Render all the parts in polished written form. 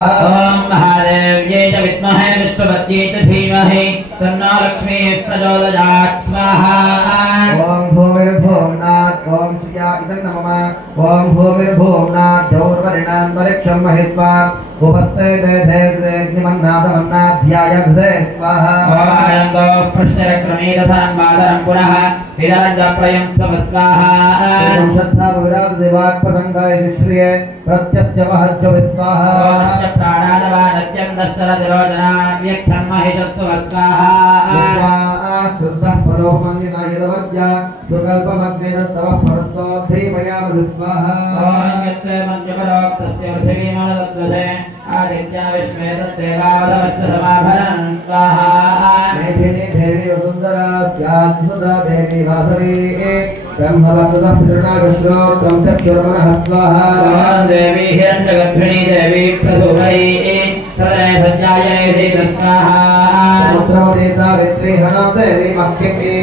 ओम महादेव्यै च विद्महे विष्णुपत्यै च धीमहि तन्नो लक्ष्मीः प्रचोदयात् स्वाहा। ओम भूमिर्भुवनात् ओम श्रिया इदं नमः। ओम भूमिर्भुवनात् द्यौर्वरिणान्वरिक्षं महित्वा उपस्थे देग्निमन्नादमन्नाध्यायघ्रे स्वाहा। ओमायन्दो पृष्ठरक्रमीरथनं मातरं पुनः हिरण्यप्रयं स्वाहा। श्रद्धा विराज देवात्पतंगाय श्रिये प्रत्यस्य महज्ज विस्वाहा। प्राणादवानत्यं दशरथिरोचनाव्यक्षं महिषस्व स्वाहा। श्रद्धः परोपमन्यनायदवद्या सुकल्पमग्नेन तव परस्वाभीमयामि स्वाहा। ओम यत्र मन्त्रपरोक्तस्य पृथिवीमनदत्वसे आदित्या विश्वे तद्देवावदवष्टसमाभरं स्वाहा। मेधिनी देवी वसुन्धरा स्यात्सुधा देवी वासवी ब्रह्मवक्तः पितृणागश्रोत्रं चक्षुर्मनः स्वाहा। ओम देवी हिरण्यगर्भिणी देवी प्रसूभरी सदने सज्जायने धीर स्वाहा। समुद्रवती सावित्री हनो देवी मह्यप्री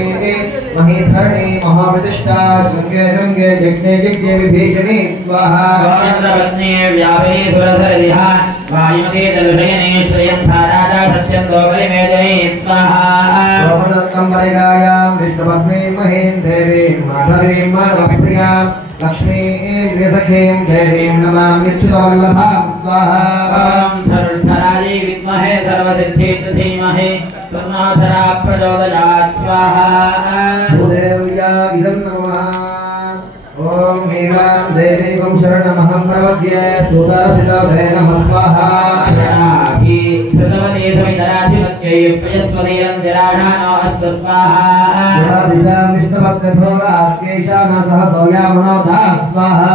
महीधरणी महाविदिष्टा शृंगे शृंगे यज्ञे यज्ञे विभीषणी स्वाहा। चंद्रपत्नी व्यापिनी सुरसरिहा वायुमती दलुषयिनी श्रियंथा राजा सत्यन्दो बलिमेदिनी स्वाहा। सोमदत्तं वरिगायां विष्णुपत्नीं महीं देवीं माधवीं माधवप्रियां लक्ष्मीं निसखीं देवीं नमामि च्युतवल्लभां स्वाहा। ओम सर्वधरायै विद्महे सर्वसिद्धियै च धीमहि तन्नो धरा प्रचोदयात् स्वाहा। भूदेव्या इदं नमः। ओम नीलां देवीं शरणमहं प्रपद्ये सुदर्शिते नमः स्वाहा। हि कृतवती सवितराधिपत्यै पयस्वरीयं जराढानो अस्तु स्वाहा। विष्णुपत्नीं विष्णुपत्नीभोगास्यैषा न सह तोयामनोधा स्वाहा।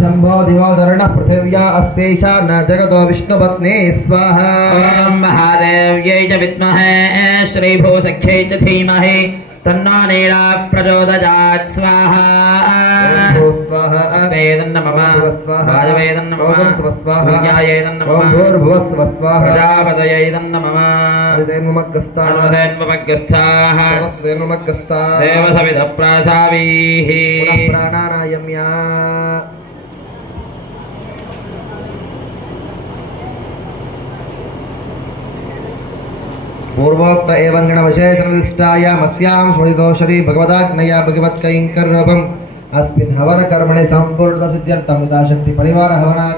शम्भो दिवोदरणः पृथिव्या अस्यैषा न जगतो विष्णुपत्नी स्वाहा। ओम महादेव्यै च विद्महे श्रीभूसख्यै च धीमहि तन्नो नीलाः प्रचोदयात् स्वाहा। पूर्वोक्त एवं गणविशेषनिष्ठायामस्यां श्वरितोषरी भगवदाज्ञया भगवत्कैङ्कर्यरूपम् अस्मिन् हवन कर्मणि सम्पूर्णसिद्ध्यर्थं यथाशक्ति परिवार हवना